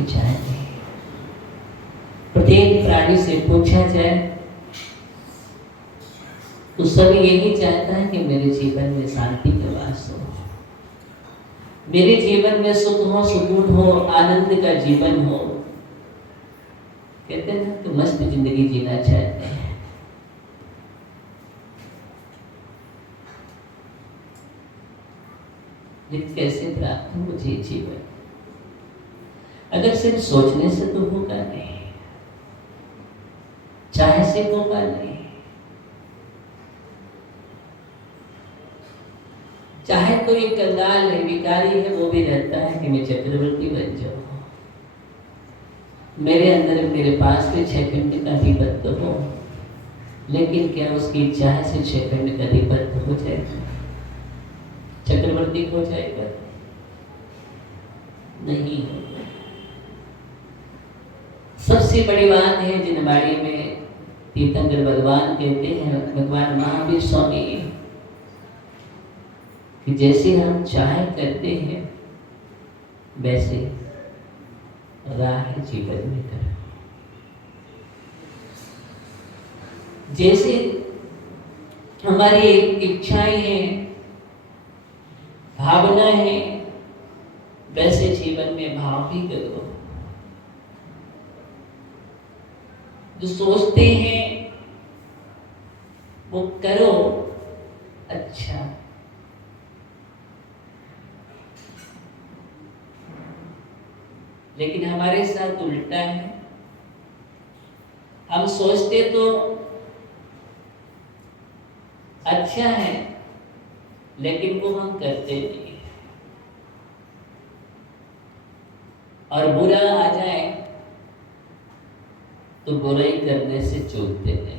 नहीं चाहते। प्रत्येक प्राणी से पूछा जाए तो सब यही चाहता है कि मेरे जीवन में शांति का वास हो, मेरे जीवन में सुख हो, सुकून हो, आनंद का जीवन हो। कहते हैं ना तो मस्त जिंदगी जीना चाहते हैं। लेकिन कैसे प्राप्त हो मुझे जीवन? अगर सिर्फ सोचने से तो होगा नहीं, चाहे से होगा नहीं। चाहे कोई कंगाल है, भिखारी है, वो भी रहता है कि मैं चक्रवर्ती बन जाऊं, मेरे अंदर मेरे पास में 6 खंड का अधिपत्य हो। लेकिन क्या उसकी इच्छा है से 6 खंड का अधिपत्य हो जाएगा, चक्रवर्ती हो जाएगा? नहीं होगा। सबसे बड़ी बात है जिनवाड़ी में तीर्थंकर भगवान कहते हैं, भगवान महावीर स्वामी, कि जैसे हम चाहे करते हैं वैसे राह जीवन में कर। जैसे हमारी इच्छाएं हैं, भावना है, वैसे जीवन में भाव भी करो। जो सोचते हैं वो करो। अच्छा, लेकिन हमारे साथ उल्टा है। हम सोचते तो अच्छा है, लेकिन वो हम करते नहीं। और बुरा आ जाए तो बुराई करने से चूकते नहीं।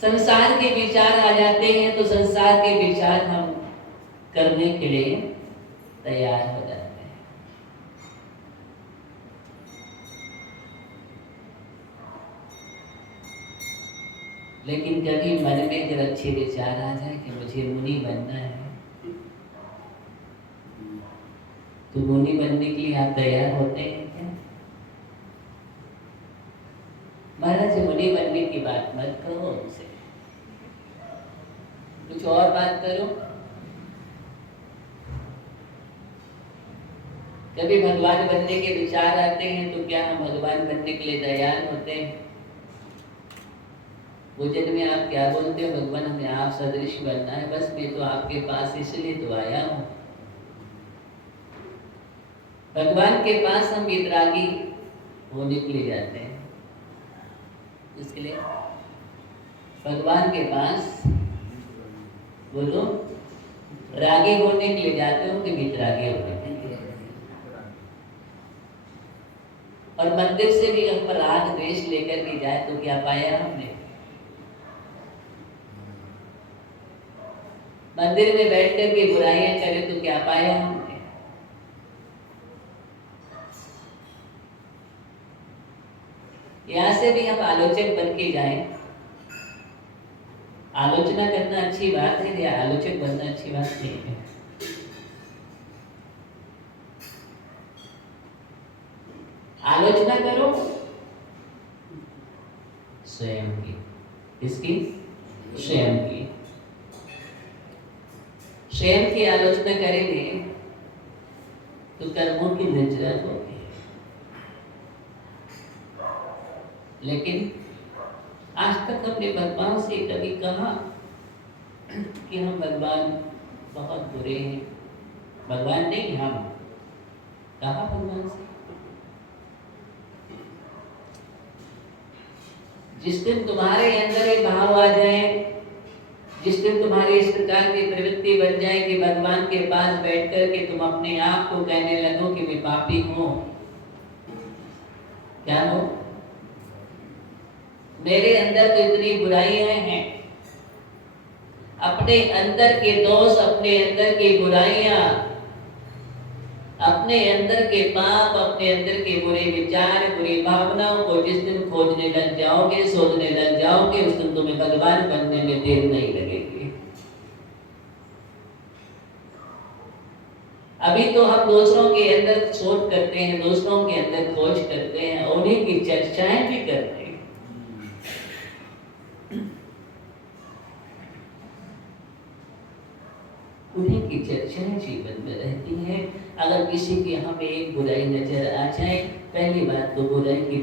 संसार के विचार आ जाते हैं तो संसार के विचार हम करने के लिए तैयार हो जाते हैं। लेकिन कभी मन में अगर अच्छे विचार आ जाए कि मुझे मुनि बनना है, तो मुनि बनने के लिए आप तैयार होते हैं क्या? महाराज मुनि बनने की बात मत करो उनसे, कुछ और बात करो। कभी भगवान बनने के विचार आते हैं तो क्या हम भगवान बनने के लिए तैयार होते हैं? भोजन में आप क्या बोलते हो? भगवान हमें आप सदृश बनना है, बस मैं तो आपके पास इसलिए तो आया हूँ। भगवान के पास हम वितरागी होने के लिए जाते हैं। इसके लिए भगवान के पास बोलो रागी होने के लिए जाते हो कि वितरागी होने के लिए? और मंदिर से भी हम राग द्वेष लेकर के जाए तो क्या पाया हमने? मंदिर में बैठ कर के बुराइयां करें तो क्या पाया हमने? यहां से भी हम आलोचक बन के जाएं। आलोचना करना अच्छी बात है या आलोचक बनना अच्छी बात नहीं है? आलोचना करो स्वयं की। किसकी? स्वयं की। स्वयं की आलोचना करेंगे तो कर्मों की निंदा होगी। लेकिन आज तक हमने भगवान से कभी कहा कि हम भगवान बहुत बुरे हैं? भगवान नहीं, हम कहा भगवान से? जिस दिन तुम्हारे अंदर एक भाव आ जाए, जिस दिन तुम्हारी इस प्रकार की प्रवृत्ति बन जाए कि भगवान के पास बैठकर के तुम अपने आप को कहने लगो कि मैं पापी हूं, क्या हो? मेरे अंदर तो इतनी बुराइयां हैं, अपने अंदर के दोष, अपने अंदर की बुराइयां, अपने अंदर के पाप, अपने अंदर के बुरे विचार, बुरी भावनाओं को जिस दिन खोजने लग जाओगे, सोचने लग जाओगे, उस दिन तुम्हें भगवान बनने में देर नहीं लगेगी। अभी तो हम दूसरों के अंदर शोध करते हैं, दूसरों के अंदर खोज करते हैं, उन्हीं की चर्चाएं भी करते हैं। उन्हीं की चर्चाएं जीवन में रहती हैं। अगर किसी की हमें एक बुराई नजर आ जाए, पहली बात तो बुराई की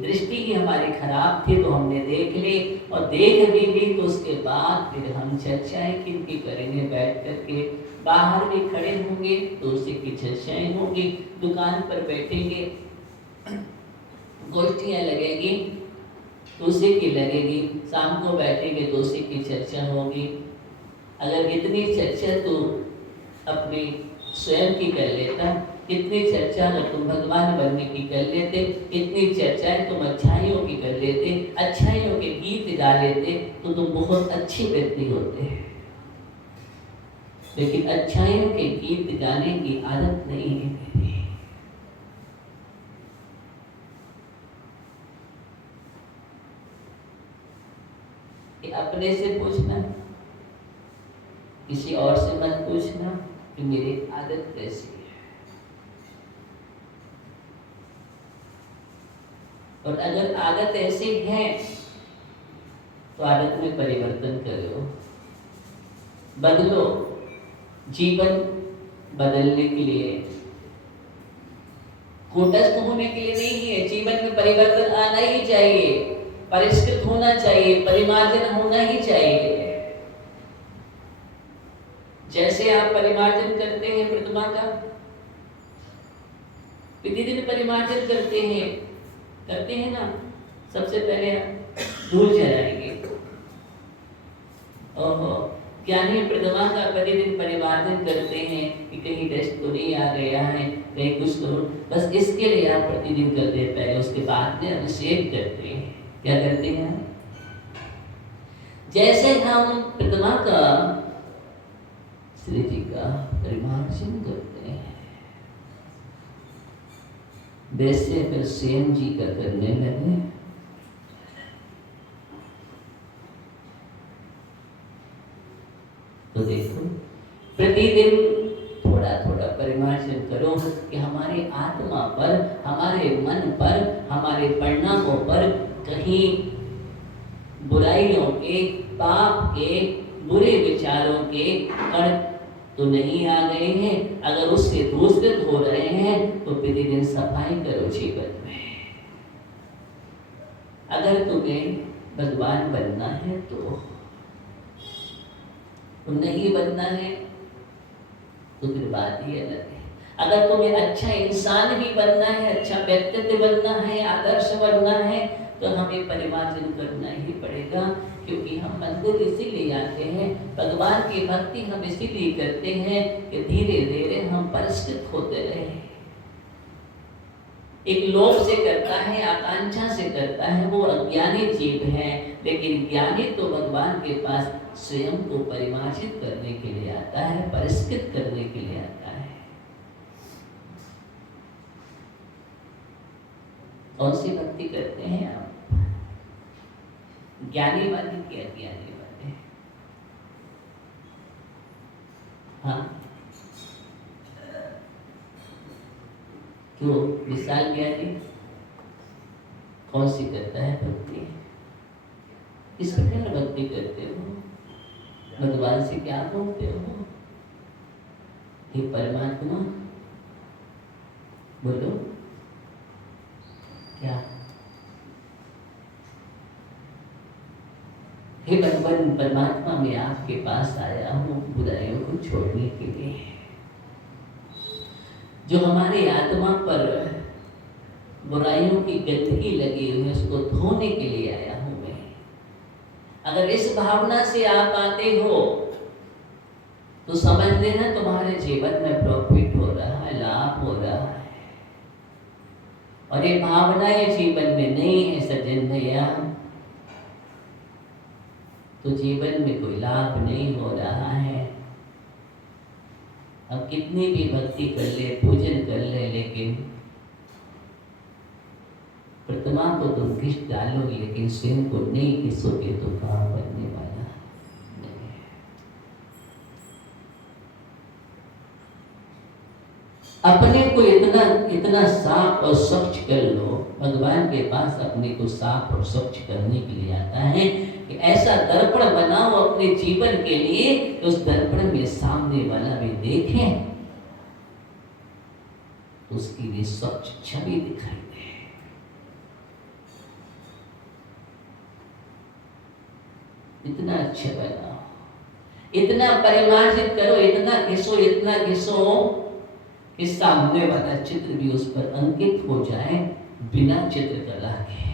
दृष्टि ही हमारी खराब थी तो हमने देख ली, और देख भी ली तो उसके बाद फिर हम चर्चाएं किनकी करेंगे, बैठ करके बाहर भी खड़े होंगे तो उसी की चर्चाएं होंगी, दुकान पर बैठेंगे गोष्ठियां लगेगी तो उसी की लगेगी, शाम को बैठेंगे तो उसी की चर्चा होगी। अगर इतनी चर्चा तो अपनी स्वयं की कर लेता, इतनी चर्चा अगर तुम भगवान बनने की कर लेते, इतनी चर्चाएं तुम अच्छाइयों की कर लेते, अच्छाइयों के गीत गा लेते तो तुम बहुत अच्छे व्यक्ति होते। लेकिन अच्छाइयों के गीत गाने की आदत नहीं है मेरी। कि अपने से पूछना, किसी और से मत पूछना कि मेरी आदत कैसी है। और अगर आदत ऐसी है तो आदत में परिवर्तन करो, बदलो। जीवन बदलने के लिए, कूटस्थ होने के लिए नहीं है, जीवन में परिवर्तन आना ही चाहिए, परिष्कृत होना चाहिए, परिमार्जन होना ही चाहिए। जैसे आप परिमार्जन करते हैं प्रतिमा का, प्रतिदिन परिमार्जन करते हैं ना, सबसे पहले धूल जलाएंगे और ज्ञानी प्रतिमा का प्रतिदिन परिमार्जन करते हैं कि कहीं डस्ट तो नहीं आ गया है, कहीं कुछ तो, बस इसके लिए आप प्रतिदिन करते हैं। पहले उसके बाद में अभिषेक करते हैं। क्या करते हैं? जैसे हम प्रतिमा का, श्री जी का परिमार्जन करते हैं, वैसे अगर स्वयं जी का करने लगे तो देखो प्रतिदिन थोड़ा थोड़ा परिमार्जन करो कि हमारी आत्मा पर, हमारे मन पर, हमारे परिणामों पर कहीं बुराइयों के, पाप के, बुरे विचारों के कण तो नहीं आ गए हैं। अगर उससे दूषित हो रहे हैं तो प्रतिदिन सफाई करो जीवन में। अगर तुम्हें भगवान बनना है तो नहीं बनना है तो फिर बात ही अलग है। अगर तुम्हें अच्छा इंसान भी बनना है, अच्छा व्यक्तित्व बनना है, आदर्श बनना है, तो हमें परिमार्जन करना ही पड़ेगा। क्योंकि हम मंदिर इसीलिए आते हैं, भगवान की भक्ति हम इसीलिए करते हैं कि धीरे धीरे हम परिष्कृत होते रहे। एक लोभ से करता है, आकांक्षा से करता है, वो अज्ञानी जीव है। लेकिन ज्ञानी तो भगवान के पास स्वयं को परिमार्जित करने के लिए आता है, परिष्कृत करने के लिए आता है। कौन सी भक्ति करते हैं आप? ज्ञानी वाली की अज्ञानी वाली? हाँ, क्यों? विशाल ज्ञानी कौन सी करता है भक्ति? किस प्रकार भक्ति करते हो? भगवान से क्या बोलते हो? हे परमात्मा, बोलो क्या? हे भगवान परमात्मा, मैं आपके पास आया हूँ बुराइयों को छोड़ने के लिए। जो हमारी आत्मा पर बुराइयों की गंदगी लगी हुई है उसको धोने के लिए आया हूँ मैं। अगर इस भावना से आप आते हो तो समझ लेना तुम्हारे जीवन में प्रॉफिट हो रहा है, लाभ हो रहा है। और ये भावनाएं जीवन में नहीं है सज्जन भैया, तो जीवन में कोई लाभ नहीं हो रहा है। अब कितनी भी भक्ति कर ले, पूजन कर ले, लेकिन प्रतिमा को तुम घिस डालोगे लेकिन स्वयं को नहीं घिसोगे तो काम बनने वाला नहीं। अपने को इतना इतना साफ और स्वच्छ कर लो, भगवान के पास अपने को साफ और स्वच्छ करने के लिए आता है कि ऐसा दर्पण बनाओ अपने जीवन के लिए, तो उस दर्पण में सामने वाला भी देखे तो उसकी भी स्वच्छ छवि दिखाई दे। इतना अच्छा बनाओ, इतना परिमार्जित करो, इतना घिसो कि सामने वाला चित्र भी उस पर अंकित हो जाए बिना चित्रकला के।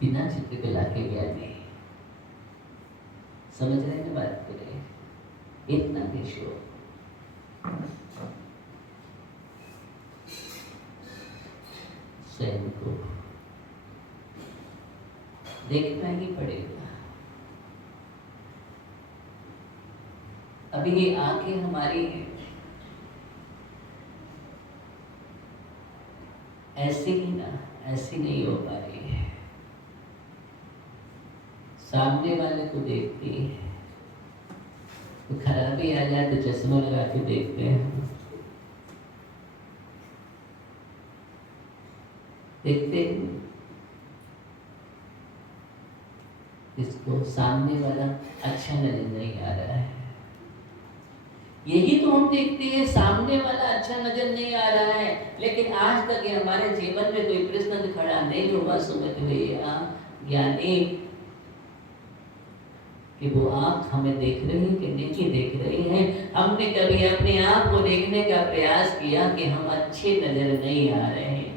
बिना चित्रकला के ज्ञानी समझ रहे हैं बात कर रहे हैं। इतना घिसो, स्वयं को देखना ही पड़ेगा। अभी ये आंखें हमारी ऐसे ही ना, ऐसी नहीं हो पा रही है। सामने वाले को देखती है तो खराबी आ जाए तो चश्मा लगा के देखते हैं, देखते हैं इसको सामने वाला अच्छा नजर नहीं आ रहा है। यही तो हम देखते हैं, सामने वाला अच्छा नजर नहीं आ रहा है, लेकिन आज तक ये हमारे जीवन में कोई प्रश्न खड़ा नहीं हुआ समझ भैया ज्ञानी कि वो आँख हमें देख रही है कि नहीं देख रही है। हमने कभी अपने आप को देखने का प्रयास किया कि हम अच्छे नजर नहीं आ रहे हैं।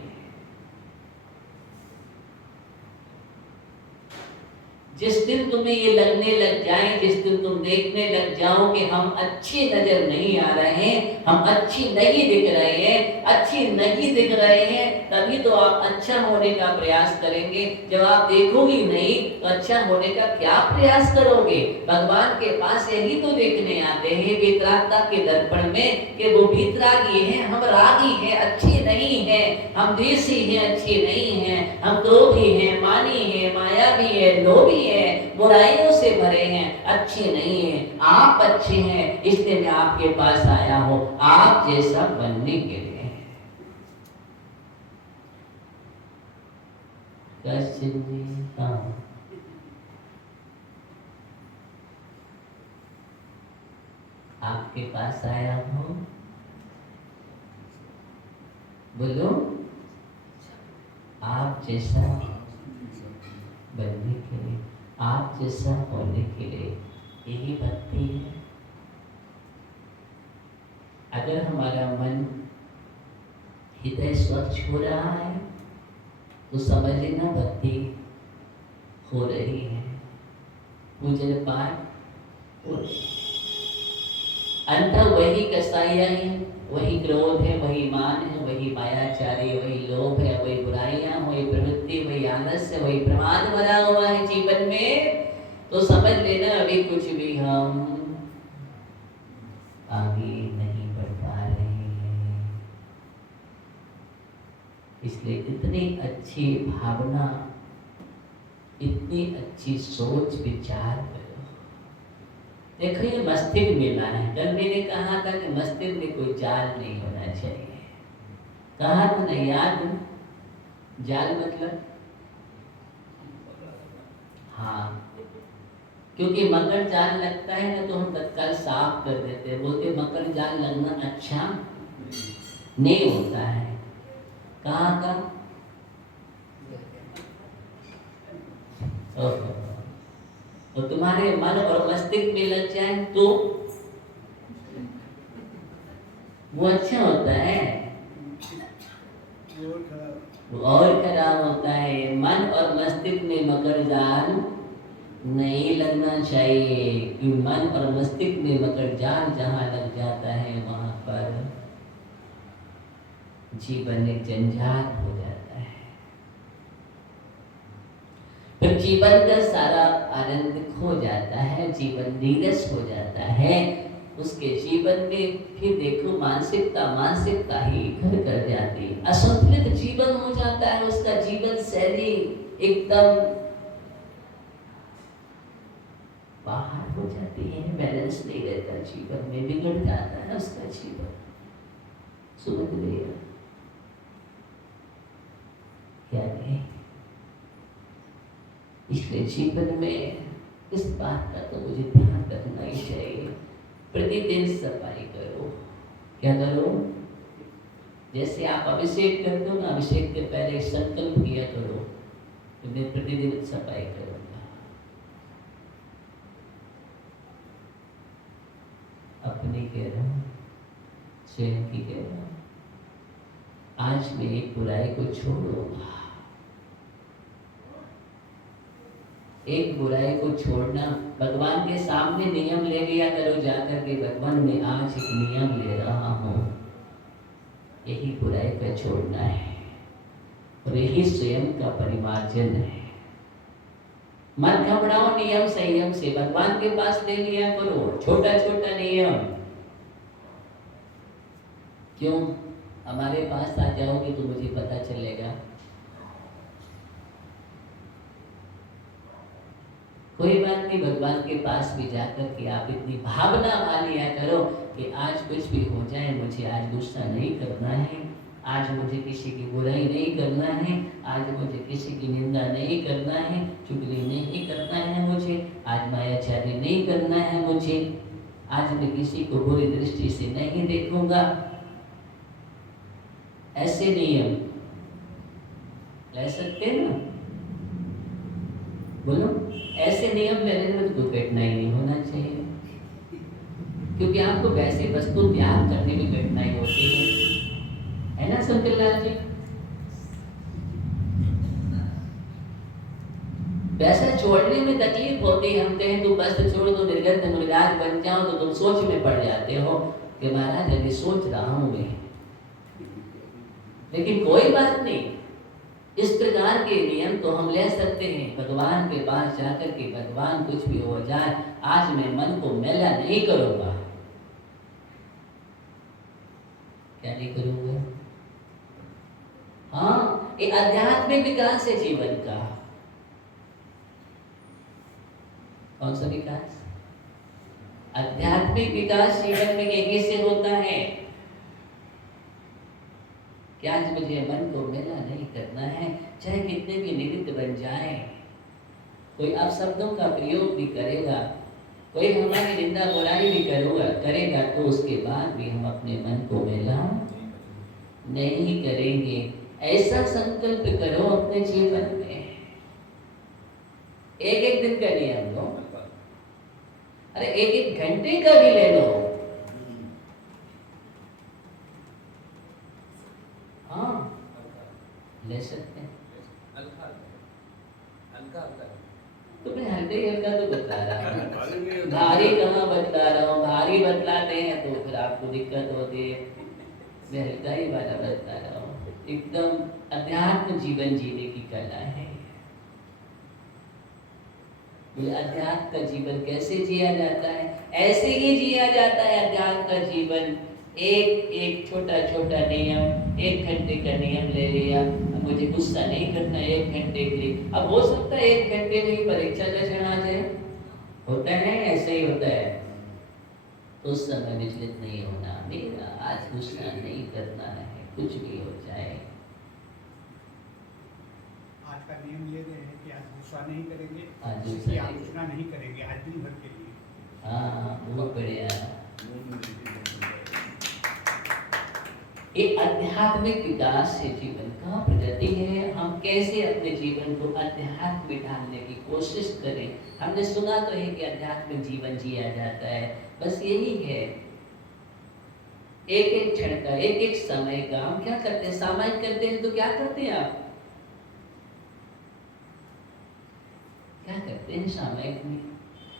जिस दिन तुम्हें ये लगने लग जाए, जिस दिन तुम देखने लग जाओ कि हम अच्छे नजर नहीं आ रहे हैं, हम अच्छी नहीं दिख रहे हैं, अच्छी नहीं दिख रहे हैं, तभी तो आप अच्छा होने का प्रयास करेंगे। जब आप देखोगे नहीं तो अच्छा होने का क्या प्रयास करोगे? भगवान के पास यही तो देखने आते हैं वितरागता के दर्पण में कि वो वितरागी हैं, हम रागी हैं, अच्छे नहीं हैं, हम देशी हैं, अच्छे नहीं हैं, हम क्रोधी हैं, मानी हैं, मायावी है, लोभी है, बुराइयों से भरे हैं, अच्छे नहीं हैं। आप अच्छे हैं, इसलिए मैं आपके पास आया हूं आप जैसा बनने के लिए। आपके पास आया हूं, बोलो आप जैसा बनने के लिए, आप जैसा होने के लिए। यही भक्ति है। अगर हमारा मन हृदय स्वच्छ हो रहा है तो समझ लेना भक्ति हो रही है, पूजन पाठ हो रही है। अंत वही कसाइयां है, वही क्रोध है, वही मान है, वही मायाचारी, वही लोभ है, वही बुराइयां, वही प्रवृत्ति, वही आलस्य, वही प्रमाद भरा हुआ है जीवन में। तो समझ लेना अभी कुछ भी हम आगे नहीं बढ़ पा रहे हैं। इसलिए इतनी अच्छी भावना, इतनी अच्छी सोच विचार करो। देखो ये मस्तिष्क मिला है। कल मैंने कहा था कि मस्तिष्क में कोई जाल नहीं होना चाहिए। कहा था ना, याद? जाल मतलब हाँ, क्योंकि मकर जाल लगता है ना तो हम तत्काल साफ कर देते हैं, बोलते मकर जाल लगना अच्छा नहीं होता है। कहाँ का? तो तुम्हारे मन और मस्तिष्क में लग जाए तो वो अच्छा होता है, वो और खराब होता है। मन और मस्तिष्क में मकर जाल नहीं लगना चाहिए, कि मन और मस्तिष्क में मकर जाल जहाँ लग जाता है वहां पर जीवन एक जंजाल हो जाता है। फिर जीवन का सारा आनंद खो जाता है, जीवन नीरस हो जाता है। उसके जीवन में फिर देखो मानसिकता ही घर कर जाती है, असंतुलित जीवन हो जाता है। उसका जीवन शैली एकदम बाहर हो जाती है, बैलेंस नहीं रहता, जीवन में बिगड़ जाता है उसका जीवन। समझ लिया क्या नहीं? इसलिए जीवन में इस बात का तो मुझे ध्यान रखना ही चाहिए। प्रतिदिन सफाई करो। क्या करो? जैसे आप अभिषेक करते हो ना, अभिषेक के पहले संकल्प किया करो कि मैं प्रतिदिन सफाई करूंगा। अपनी कह रहा हूं, स्वयं की कह रहा हूं, आज मैं एक बुराई को छोड़ूंगा। एक बुराई को छोड़ना, भगवान के सामने नियम ले लिया करो जाकर के, भगवान मैं आज एक नियम ले रहा हूं, यही बुराई का छोड़ना है और यही स्वयं का परिमार्जन है। मत घबराओ नियम संयम से, भगवान के पास ले लिया करो छोटा छोटा नियम। क्यों? हमारे पास आ जाओगे तो मुझे पता चलेगा। कोई बात नहीं, भगवान के पास भी जाकर के आप इतनी भावना मान लिया करो कि आज कुछ भी हो जाए मुझे आज गुस्सा नहीं करना है, आज मुझे किसी की बुराई नहीं करना है, आज मुझे किसी की निंदा नहीं करना है, चुगली नहीं करना है मुझे, आज मायाचारी नहीं करना है मुझे, आज मैं किसी को बुरी दृष्टि से नहीं देखूंगा। ऐसे नियम ले सकते हैं ना? बोलो, ऐसे नियम लेने में तो कठिनाई नहीं होना चाहिए, क्योंकि आपको वैसे वस्तु त्याग करने में कठिनाई होती है ना शंकरलाल जी? वैसे छोड़ने में तकलीफ होती है, हम कहें तो बस छोड़ दो, निर्गत निर्विराग बन जाओ, तो तुम सोच में पड़ जाते हो कि महाराज अभी सोच रहा हूं मैं। लेकिन कोई बात नहीं, इस प्रकार के नियम तो हम ले सकते हैं भगवान के पास जाकर के, भगवान कुछ भी हो जाए आज मैं मन को मैला नहीं करूंगा। क्या नहीं करूंगा? हाँ, ये आध्यात्मिक विकास है जीवन का। कौन सा विकास? आध्यात्मिक विकास जीवन में यही से होता है कि आज मुझे मन को मेला नहीं करना है, चाहे कितने भी निमित्त बन जाए। कोई अपशब्दों का प्रयोग भी करेगा, कोई हमारी निंदा बुराई भी करेगा, तो उसके बाद भी हम अपने मन को मेला नहीं करेंगे। ऐसा संकल्प करो अपने जीवन में। एक एक दिन का नियम लो, अरे एक एक घंटे का भी ले लो। हाँ, ले सकते हैं। तो मैं हल्का तो बता रहा हूँ, भारी कहाँ बतला रहा हूँ? भारी बतलाते हैं तो फिर आपको दिक्कत होती है। मैं हल्का ही वाला बतला रहा हूँ। एकदम अध्यात्म जीवन जीने की कला है। ये अध्यात्म का जीवन कैसे जिया जाता है? ऐसे ही जिया जाता है अध्यात्म का जीवन। एक एक छोटा छोटा नियम, 1 घंटे का नियम ले लिया, अब मुझे गुस्सा नहीं करना 1 घंटे के लिए। अब हो सकता है 1 घंटे में ही परीक्षा का क्षण आ जाए, होता है, ऐसे ही होता है। तो उस समय विचलित नहीं होना, मेरा आज गुस्सा नहीं करना है, कुछ भी हो जाए। आज का नियम ले रहे हैं कि आज गुस्सा नहीं करेंगे, आज आलोचना नहीं करेंगे, आज दिन भर के लिए। हाँ, बहुत बढ़िया। ये आध्यात्मिक विकास है, जीवन का प्रगति है। हम कैसे अपने जीवन को अध्यात्म में ढालने की कोशिश करें। हमने सुना तो है कि अध्यात्मिक जीवन जिया जाता है, बस यही है। एक एक क्षण का, एक एक समय का हम क्या करते हैं? सामायिक करते हैं तो क्या करते हैं आप? क्या करते हैं सामायिक में?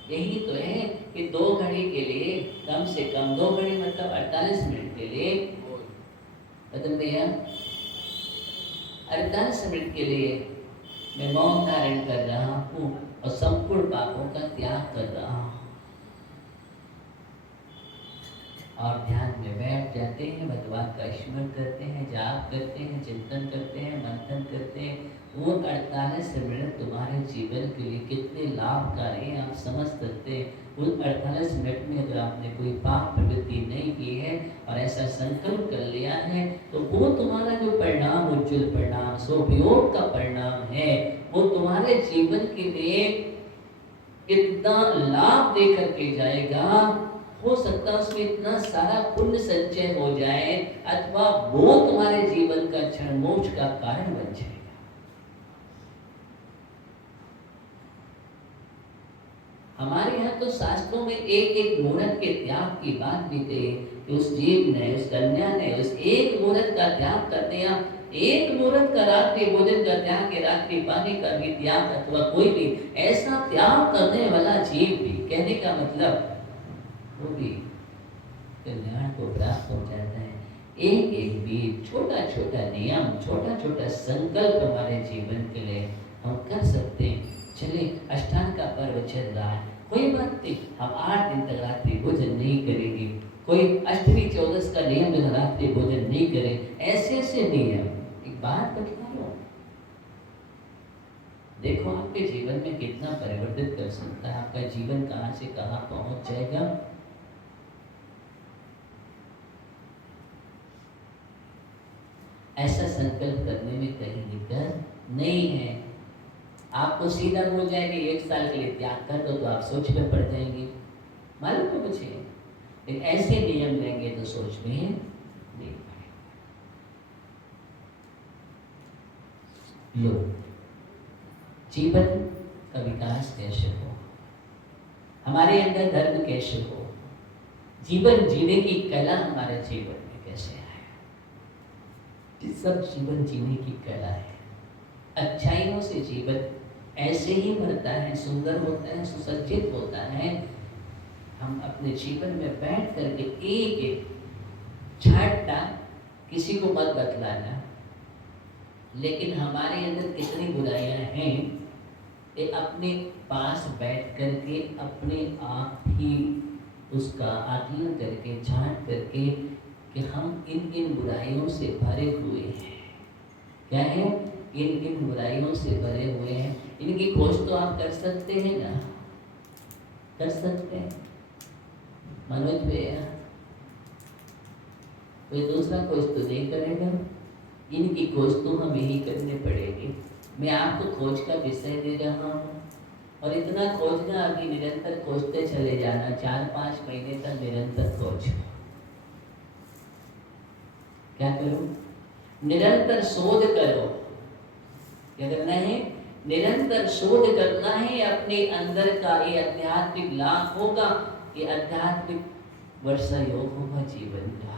यही तो है कि 2 घड़ी के लिए, कम से कम 2 घड़ी मतलब 48 मिनट के लिए, बदल भैया 48 मिनट के लिए मैं मौन धारण कर रहा हूँ और संपूर्ण पापों का त्याग कर रहा हूँ और ध्यान में बैठ बैठ जाते हैं, भगवान का स्मरण करते हैं, जाप करते हैं, चिंतन करते हैं, मंथन करते हैं, वो 48 मिनट तुम्हारे जीवन के लिए कितने लाभकारी हैं आप समझ सकते हैं। उन 48 मिनट में अगर आपने कोई पाप प्रवृत्ति नहीं की है और ऐसा संकल्प कर लिया है, तो वो तुम्हारा जो परिणाम, उज्जवल परिणाम, सोपयोग का परिणाम है, वो तुम्हारे जीवन के लिए इतना लाभ देकर के जाएगा। हो सकता है उसमें इतना सारा पुण्य संचय हो जाए, अथवा वो तुम्हारे जीवन का क्षण मोक्ष का कारण बन जाएगा। हमारे यहाँ तो शास्त्रों में एक एक मुहूर्त के त्याग की बात भी कही कि उस जीव ने, उस कन्या ने उस एक मुहूर्त का त्याग कर दिया। एक मुहूर्त का रात्रि भोजन का त्याग, रात्रि पानी का भी त्याग, अथवा कोई भी ऐसा त्याग करने वाला जीव भी, कहने का मतलब वो भी कल्याण को प्राप्त हो जाता है। एक एक भी छोटा छोटा नियम, छोटा छोटा संकल्प हमारे जीवन के लिए हम कर सकते हैं। चलिए, अष्टांग का पर्व चल रहा है, कोई बात नहीं, हम 8 दिन तक रात्रि भोजन नहीं करेंगे। कोई अष्टमी 14 का नियम में रात्रि भोजन नहीं करें। ऐसे ऐसे नियम, एक बात बता लो, देखो आपके जीवन में कितना परिवर्तित कर सकता है। आपका जीवन कहाँ से कहाँ पहुंच जाएगा। ऐसा संकल्प करने में कहीं दिक्कत नहीं है। आपको सीधा बोल जाएंगे 1 साल के लिए त्याग कर दो, तो आप सोच में पड़ जाएंगे, मालूम है मुझे। लेकिन ऐसे नियम लेंगे तो सोच में नहीं पाएंगे। लो, जीवन का विकास कैसे हो, हमारे अंदर धर्म कैसे हो, जीवन जीने की कला हमारे जीवन में कैसे आए। ये सब जीवन जीने की कला है। अच्छाइयों से जीवन ऐसे ही भरता है, सुंदर होता है, सुसज्जित होता है। हम अपने जीवन में बैठ करके एक एक छांटना, किसी को मत बतलाना, लेकिन हमारे अंदर कितनी बुराइयां हैं ये अपने पास बैठ करके अपने आप ही उसका आकलन करके, छांट करके कि हम इन इन बुराइयों से भरे हुए हैं। क्या है? इन बुराइयों से भरे हुए हैं। इनकी खोज तो आप कर सकते हैं ना, कर सकते हैं। मनोज भैया, कोई दूसरा खोज तो नहीं करेगा, इनकी खोज तो हमें ही करनी पड़ेगी। मैं आपको खोज का विषय दे रहा हूँ और इतना खोजना, अभी निरंतर खोजते चले जाना, 4-5 महीने तक निरंतर खोज। क्या करो? निरंतर शोध करो। अगर नहीं, निरंतर शोध करना है अपने अंदर का, ये आध्यात्मिक लाभ होगा, ये आध्यात्मिक वर्षा योग होगा जीवन का।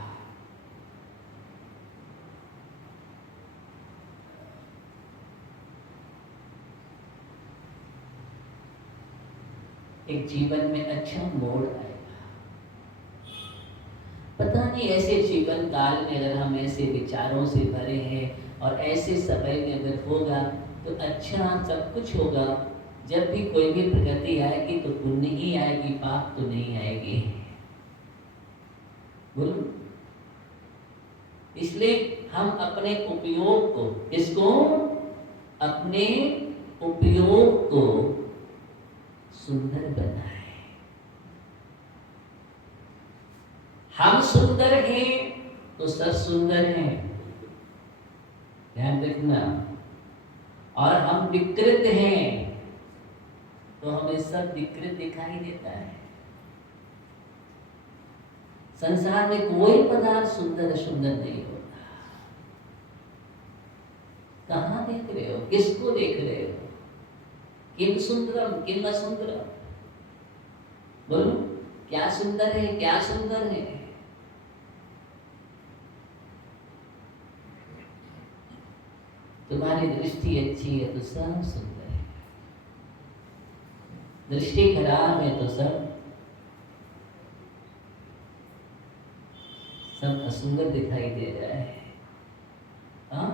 एक जीवन में अच्छा मोड़ आएगा। पता नहीं ऐसे जीवन काल में अगर हम ऐसे विचारों से भरे हैं और ऐसे समय में अगर होगा तो अच्छा सब कुछ होगा। जब भी कोई भी प्रगति आएगी तो पुण्य ही आएगी, पाप तो नहीं आएगी। बोलो, इसलिए हम अपने उपयोग को, इसको अपने उपयोग को सुंदर बनाए। हम सुंदर हैं तो सब सुंदर हैं, ध्यान रखना। और हम विकृत हैं तो हमें सब विकृत दिखाई देता है। संसार में कोई पदार्थ सुंदर सुंदर नहीं होता। कहाँ देख रहे हो? किसको देख रहे हो? किम सुंदरम किम असुंदरम? बोलो, क्या सुंदर है, क्या सुंदर है? तुम्हारी दृष्टि अच्छी है तो सब सुंदर है, दृष्टि खराब है तो सब असुंदर दिखाई दे रहा है। हाँ,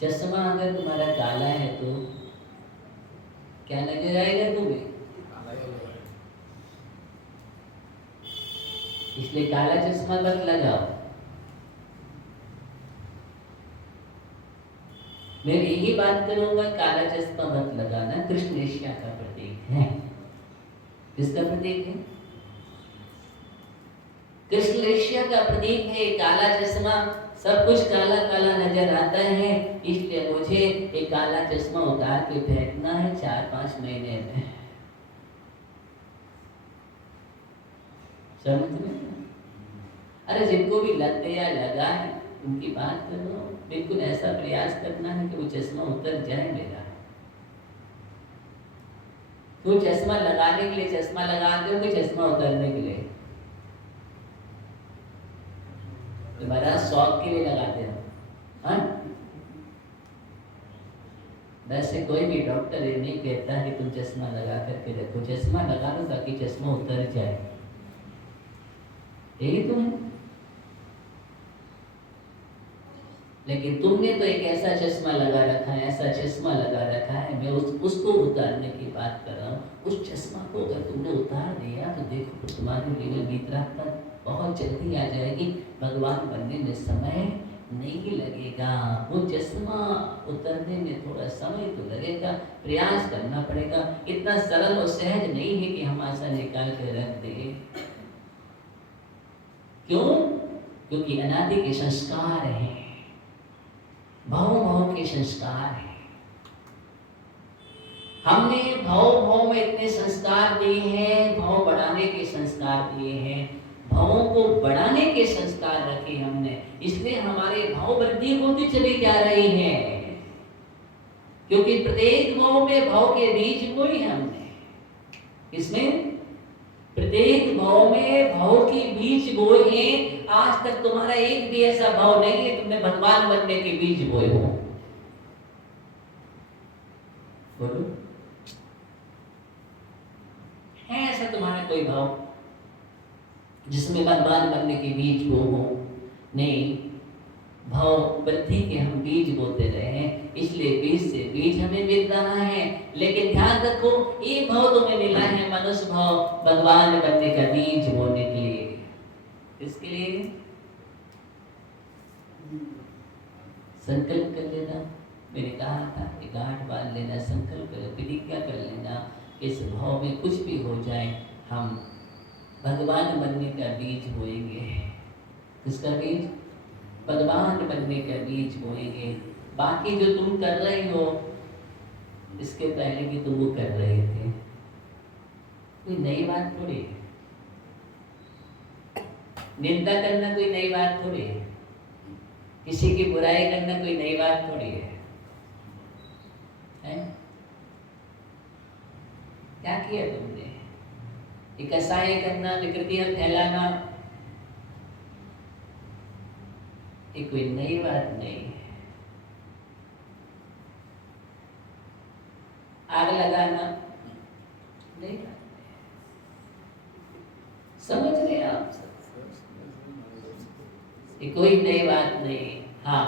चश्मा अगर तुम्हारा काला है तो क्या नजर आएगा तुम्हें? इसलिए काला चश्मा मत लगाओ। मैं यही बात करूंगा, काला चश्मा मत लगाना, कृष्ण एशिया का प्रतीक है। किसका प्रतीक है? कृष्ण एशिया का प्रतीक है काला चश्मा। सब कुछ काला काला नजर आता है, इसलिए मुझे एक काला चश्मा उतार के फेंकना है 4-5 महीने में। समझ रहे? अरे जिनको भी लग गया लगा है उनकी बात करो, बिल्कुल ऐसा प्रयास करना है कि वो चश्मा उतर जाए मेरा। तो चश्मा लगाने के लिए चश्मा लगाते हो कि चश्मा उतरने के लिए? तुम्हारा शौक के लिए लगाते हो? हाँ, वैसे कोई भी डॉक्टर ये नहीं कहता है कि तुम चश्मा लगा करके रखो। चश्मा लगा लो ताकि चश्मा उतर जाए, यही तो है। लेकिन तुमने तो एक ऐसा चश्मा लगा रखा है, ऐसा चश्मा लगा रखा है, मैं उसको उतारने की बात कर रहा हूँ। उस चश्मा को अगर तुमने उतार दिया तो देखो तो तुम्हारे जीवन में वितरागता बहुत जल्दी आ जाएगी। भगवान बनने में समय नहीं लगेगा। वो चश्मा उतरने में थोड़ा समय तो लगेगा, प्रयास करना पड़ेगा। इतना सरल और सहज नहीं है कि हम आशा निकाल के रख दें। क्यों? क्योंकि अनादि के संस्कार हैं, भाव के संस्कार हैं। हमने भाव में इतने संस्कार दिए हैं, भाव बढ़ाने के संस्कार दिए हैं, भावों को बढ़ाने के संस्कार रखे हमने, इसलिए हमारे भाव वृद्धि होती चली जा रही है। क्योंकि प्रत्येक भाव में भाव के बीज बोए हमने। इसमें प्रत्येक भाव में भाव के बीज बोए हैं। आज तक तुम्हारा एक भी ऐसा भाव नहीं है तुमने भगवान बनने के बीज बोए हो। बोलो, है ऐसा तुम्हारा कोई भाव जिसमें भगवान बनने के बीज बो हो? नहीं, भाव वृद्धि के हम बीज बोते रहे हैं, इसलिए बीज से बीज हमें मिल रहा है। लेकिन ध्यान रखो, ये भाव तुम्हें मिला है मनुष्य भाव, भगवान बनने का बीज बोने के लिए। इसके लिए संकल्प कर लेना। मैंने कहा था कि गांठ बांध लेना, संकल्प कर, प्रतिज्ञा कर लेना, इस भाव में कुछ भी हो जाए हम भगवान बनने का बीज बोएंगे। किसका बीज? भगवान बनने का बीज बोएंगे। बाकी जो तुम कर रहे हो, इसके पहले भी तुम वो कर रहे थे, कोई नई बात थोड़ी है। निंदा करना कोई नई बात थोड़ी है, किसी की बुराई करना कोई नई बात थोड़ी है। क्या किया तुमने? एक असहाय करना, विकृतियां फैलाना, ये कोई नई बात नहीं है। आग लगाना नहीं, समझ रहे आप सब? ये कोई नई बात नहीं। हाँ,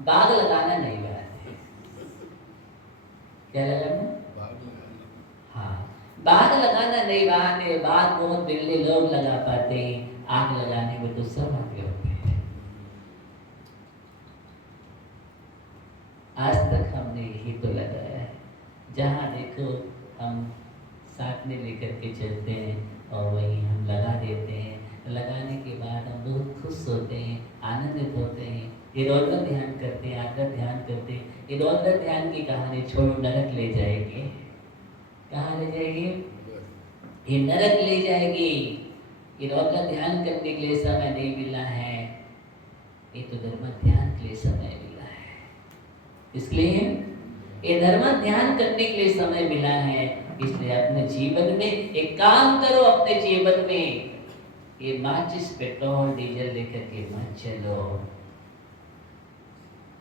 बाग लगाना नई बात है। क्या लगाना? हाँ, बाग लगाना नई बात है। बाग बहुत बिरले लोग लगा पाते हैं, आग लगाने में तो सब आगे होते हैं। आज तक हमने यही तो लगाया है। जहाँ देखो हम साथ में लेकर के चलते हैं और वही हम लगा देते हैं। लगाने के बाद हम बहुत खुश होते हैं, आनंदित होते हैं, इधर-उधर ध्यान करते हैं, आकर ध्यान करते हैं। इधर-उधर ध्यान की कहानी छोड़ो, नरक ले जाएगी। कहाँ ले जाएगी? ये नरक ले जाएगी। इधर-उधर ध्यान करने के लिए समय नहीं मिला है, ये तो धर्म ध्यान के लिए समय मिला है। इसलिए ये धर्म ध्यान करने के लिए समय मिला है। इसलिए अपने जीवन में एक काम करो, अपने जीवन में ये माचिस, पेट्रोल, डीजल लेकर के मत चलो।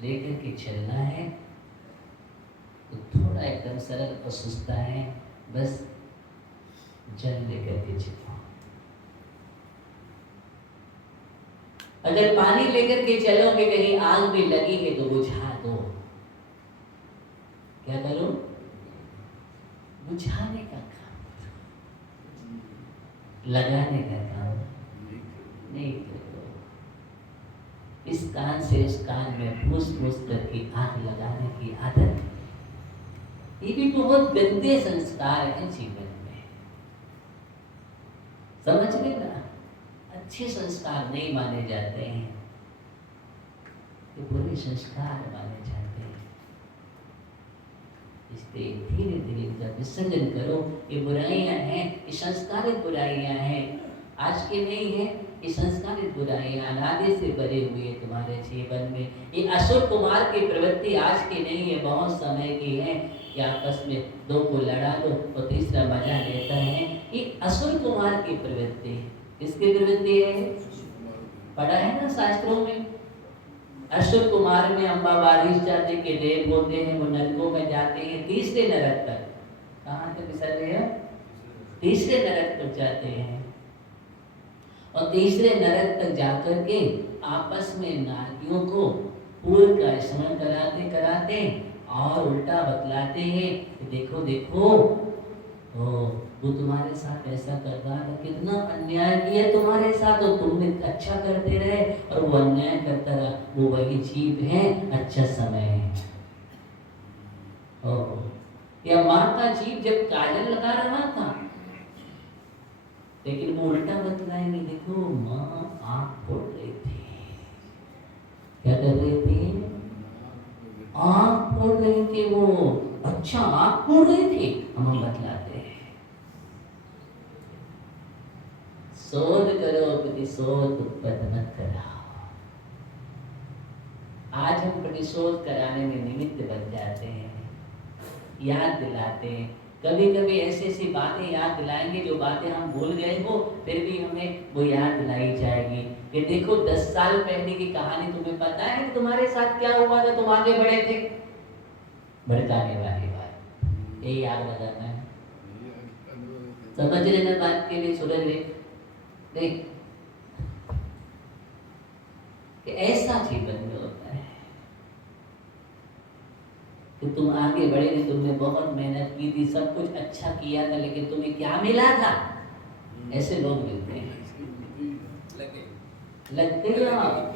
लेकर के चलना है तो थोड़ा एकदम सरल और सुस्ता है, बस जल लेकर के चलो। अगर पानी लेकर के चलोगे, कहीं आग भी लगी है तो बुझा दो। क्या करो? बुझाने का काम, लगाने का काम नहीं करो। इस कान से उस कान में फूस फूस करके आग लगाने की आदत, ये भी बहुत गंदे संस्कार है जीवन में। समझ गए ना? अच्छे संस्कार नहीं माने जाते हैं, ये बुरे संस्कार माने जाते हैं। इसलिए धीरे धीरे इनका विसर्जन करो। ये बुराइयां हैं, ये संस्कारित बुराइयां हैं, आज की नहीं है। ये संस्कारित बुराइयां अनादि से बने हुए तुम्हारे जीवन में। ये असुर कुमार की प्रवृत्ति आज की नहीं है, बहुत समय की है कि आपस में दो को लड़ा दो और तीसरा मजा लेता है। ये असुर कुमार की प्रवृत्ति, किसकी प्रवृत्ति है? पढ़ा है ना शास्त्रों में। असुर कुमार में अम्बा बारिश जाति के देव होते हैं, वो नरकों में जाते हैं, तीसरे नरक तक। कहाँ तक फिसल रहे हो? तीसरे नरक तक जाते हैं। और तीसरे नरक तक जाकर के आपस में नारियों को पूर्व का स्मरण कराते कराते और उल्टा बतलाते हैं कि देखो देखो, वो तुम्हारे साथ ऐसा कर रहा था, कितना अन्याय किया तुम्हारे साथ, और तुमने अच्छा करते रहे और वो अन्याय करता रहा। वो वही जीव है, अच्छा समय है। या माँ का जीव जब काजल लगा रहा था, लेकिन वो उल्टा बतलाएंगे, देखो माँ आँख फोड़ रही थी। क्या कर रही थी? आँख फोड़ रही थी वो। अच्छा आँख फोड़ रही थी, हम बतलाते हैं। शोध करो, प्रतिशोध उत्पन्न मत कराओ। आज हम प्रतिशोध कराने में निमित्त बन जाते हैं, याद दिलाते हैं। कभी कभी ऐसी ऐसी बातें याद दिलाएंगे जो बातें हम भूल गए हो, फिर भी हमें वो याद दिलाई जाएगी कि देखो 10 साल पहले की कहानी तुम्हें पता है कि तुम्हारे साथ क्या हुआ था, तुम आगे बढ़े थे। भड़काने वाली बात, यही याद लगाना है। समझ लेना बात के लिए। सूरज देख कि ऐसा जीवन में होता है कि तुम आगे बढ़े थे, तुमने बहुत मेहनत की थी, सब कुछ अच्छा किया था, लेकिन तुम्हें क्या मिला था? ऐसे लोग मिलते हैं, लगते हैं आप,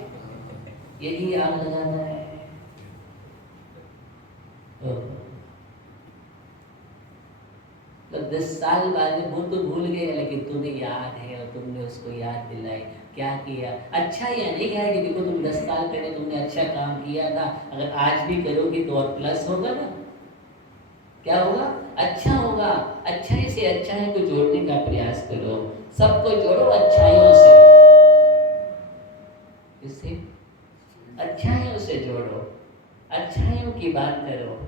यही आग लगाना है। तो 10 साल बाद वो तो भूल गए, लेकिन तुम्हें याद है और तुमने उसको याद दिलाई क्या किया। अच्छा या नहीं कहा कि देखो तुम 10 साल पहले तुमने अच्छा काम किया था, अगर आज भी करोगे तो और प्लस होगा ना। क्या होगा? अच्छा होगा। अच्छाई से अच्छाई को जोड़ने का प्रयास करो, सबको जोड़ो अच्छाइयों से। इससे अच्छाइयों से जोड़ो, अच्छाइयों की बात करो,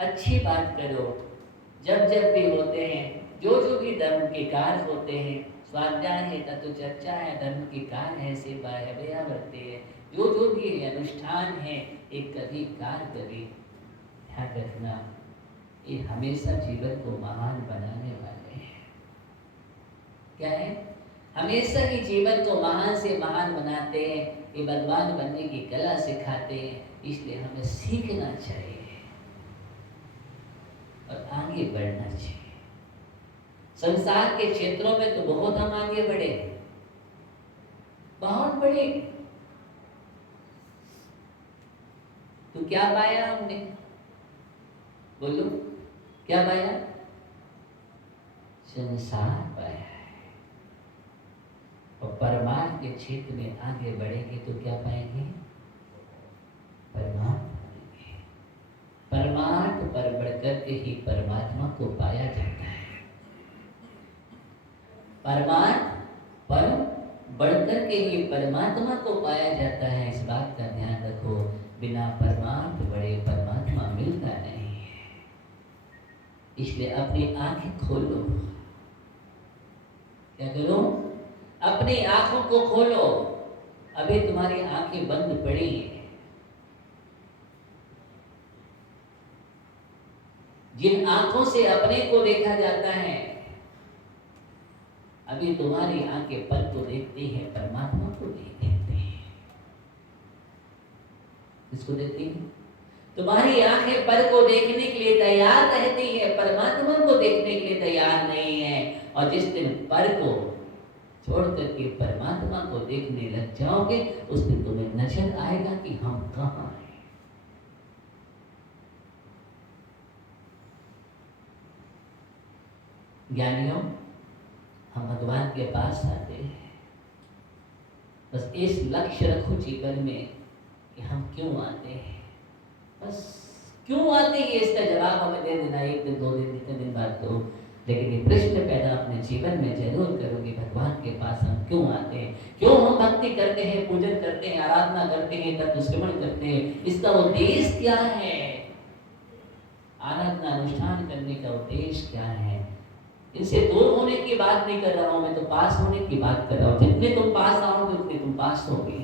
अच्छी बात करो। जब जब भी होते हैं, जो भी धर्म के कार्य होते हैं, स्वाध्याय है, तत्व चर्चा है, धर्म के कार्य है, सेवा है, व्यावृत्ति है, जो भी है, अनुष्ठान है, एक कभी कार्य कभी ध्यान रखना, ये हमेशा जीवन को महान बनाने वाले हैं। क्या है? हमेशा ही जीवन को महान से महान बनाते हैं, ये बलवान बनने की कला सिखाते हैं। इसलिए हमें सीखना चाहिए और आगे बढ़ना चाहिए। संसार के क्षेत्रों में तो बहुत हम आगे बढ़े, बहुत बढ़े। तो क्या पाया हमने? बोलो, क्या पाया? संसार पाया है। और परमार्थ के क्षेत्र में आगे बढ़ेंगे तो क्या पाएंगे? परमार्थ पाएंगे। परमार्थ पर बढ़कर के ही परमात्मा को पाया जाता है। परमार्थ पर बढ़कर के ही परमात्मा को पाया जाता है। इस बात का ध्यान रखो, बिना परमार्थ बढ़े परमात्मा मिलता नहीं है। इसलिए अपनी आंखें खोलो। क्या करो? अपनी आंखों को खोलो। अभी तुम्हारी आंखें बंद पड़ी हैं। जिन आंखों से अपने को देखा जाता है, अभी तुम्हारी आंखें पर को देखती है, परमात्मा को नहीं देखती है। इसको देखती है? तुम्हारी आंखें पर को देखने के लिए तैयार रहती है, परमात्मा को देखने के लिए तैयार नहीं है। और जिस दिन पर को छोड़ करके परमात्मा को देखने लग जाओगे, उस दिन तुम्हें नजर आएगा कि हम कहाँ हैं। ज्ञानियों, हम भगवान के पास आते हैं, बस इस लक्ष्य रखो जीवन में कि हम क्यों आते हैं। बस क्यों आते हैं इसका जवाब हमें दे देना, एक दिन, 2 दिन, जितने दिन बाद दो, लेकिन ये प्रश्न पैदा अपने जीवन में जरूर करोगे, भगवान के पास हम क्यों आते हैं, क्यों हम भक्ति करते हैं, पूजन करते हैं, आराधना करते हैं, तत्व श्रवण करते हैं, इसका उद्देश्य क्या है। आराधना अनुष्ठान करने का उद्देश्य क्या है। इनसे दूर होने की बात नहीं कर रहा हूं मैं, तो पास होने की बात कर रहा हूं। जितने तुम पास आओगे उतने तुम पास होगे,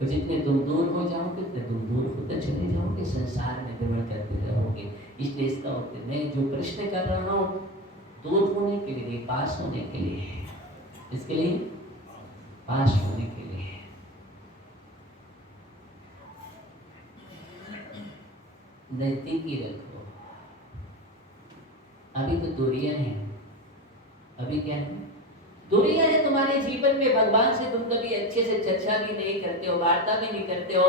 तो जितने तुम दूर हो जाओगे उतने तुम दूर होते चले जाओगे, संसार में विवरण करते रहोगे। इसलिए इसका उत्तर मैं जो प्रश्न कर रहा हूँ, दूर होने के लिए, पास होने के लिए, इसके लिए पास होने के लिए। नजदीकी रखो। अभी तो दूरियां हैं, अभी क्या है, दूरियां है तुम्हारे जीवन में। भगवान से तुम कभी अच्छे से चर्चा भी नहीं करते हो, वार्ता भी नहीं करते हो,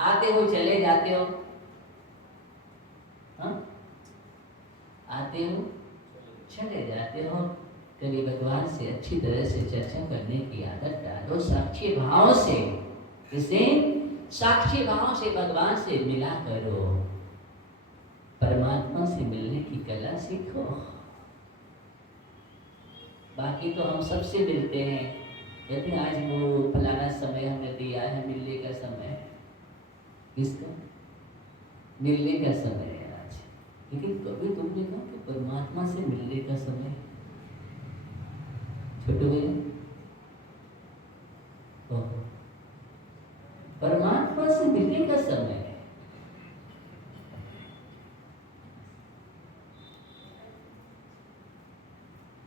आते हो चले जाते हो। हाँ, आते हो चले जाते हो। कभी भगवान से अच्छी तरह से चर्चा करने की आदत डालो, साक्षी भाव से। इसे साक्षी भाव से भगवान से मिला करो, परमात्मा से मिलने की कला सीखो। बाकी तो हम सबसे मिलते हैं, यदि आज वो फलाना समय हमें दिया है, मिलने का समय, किसका मिलने का समय है आज। लेकिन कभी तुमने कहा कि परमात्मा से मिलने का समय, छोटू भैया, परमात्मा से मिलने का समय है।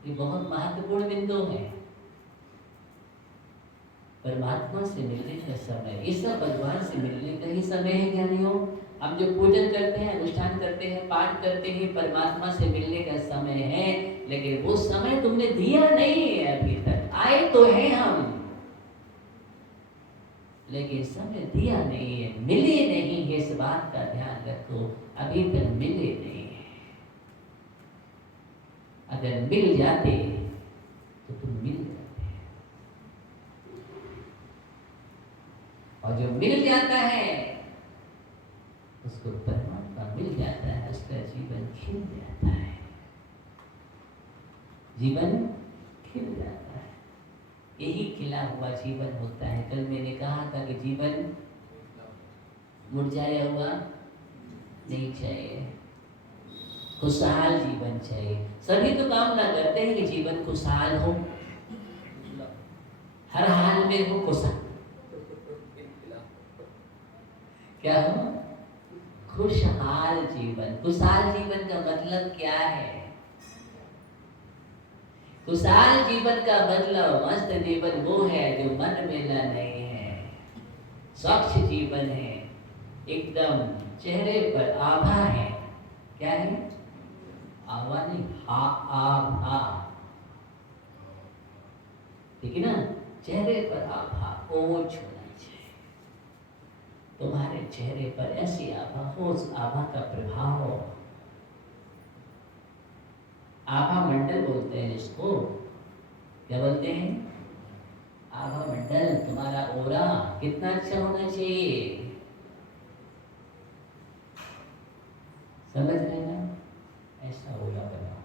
ये बहुत महत्वपूर्ण बिंदु है, परमात्मा से मिलने का समय। ये सब भगवान से मिलने का ही समय है ज्ञानियों। हम जो पूजन करते हैं, अनुष्ठान करते हैं, पाठ करते हैं, परमात्मा से मिलने का समय है। लेकिन वो समय तुमने दिया नहीं है अभी तक। आए तो हैं हम, लेकिन समय दिया नहीं है, मिले नहीं है। इस बात का ध्यान रखो, अभी तक मिले नहीं है। अगर मिल जाते तो तुम मिल जाते, और जो मिल जाता है उसको परमात्मा मिल जाता है, उसका जीवन खिल जाता है, जीवन खिल जाता है। यही खिला हुआ जीवन होता है। कल मैंने कहा था कि जीवन मुरझाया हुआ नहीं चाहिए, खुशहाल जीवन चाहिए। सभी तो कामना करते हैं कि जीवन खुशहाल हो, हर हाल में हो खुशहाल। क्या हो? खुशहाल जीवन। खुशहाल जीवन का मतलब क्या है? खुशहाल जीवन का मतलब मस्त जीवन वो है जो मन मेला नहीं है, स्वच्छ जीवन है, एकदम चेहरे पर आभा है। क्या है? आभा नहीं, आभा, ठीक है ना? चेहरे पर आभा, ओझ होना चाहिए। तुम्हारे चेहरे पर ऐसी आभा हो, उस आभा का प्रभाव हो। आभा मंडल बोलते हैं इसको। क्या बोलते हैं? आभा मंडल। तुम्हारा ओरा कितना अच्छा होना चाहिए, समझ रहे ना? ऐसा ओरा बनाओ।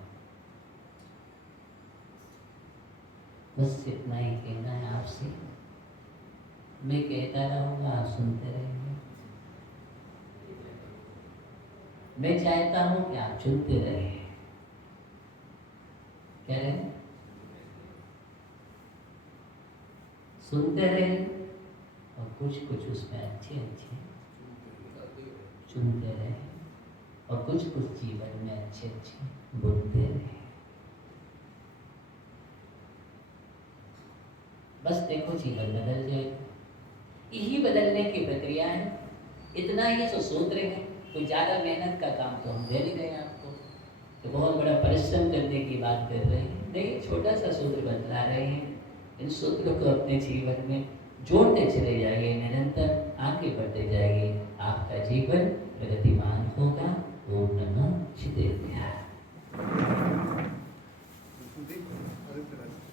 बस इतना ही कहना है आपसे। मैं कहता रहूंगा, आप सुनते रहेंगे। मैं चाहता हूं कि आप सुनते रहें। क्या रहे? सुनते रहे, और कुछ कुछ उसमें अच्छे अच्छे सुनते रहे, और कुछ कुछ जीवन में अच्छे अच्छे बोलते रहे। बस देखो जीवन बदल जाएगा। यही बदलने की प्रक्रिया है। इतना ही जो सूत्र है, कोई ज़्यादा मेहनत का काम तो हम दे नहीं रहे आपको। तो बहुत बड़ा परिश्रम करने की बात कर रहे हैं, नहीं, छोटा सा सूत्र बतला रहे हैं। इन सूत्रों को अपने जीवन में जोड़ते चले जाइए, निरंतर आगे बढ़ते जाइए, आपका जीवन प्रगतिमान होगा। ओम नमः शिवाय। देखो,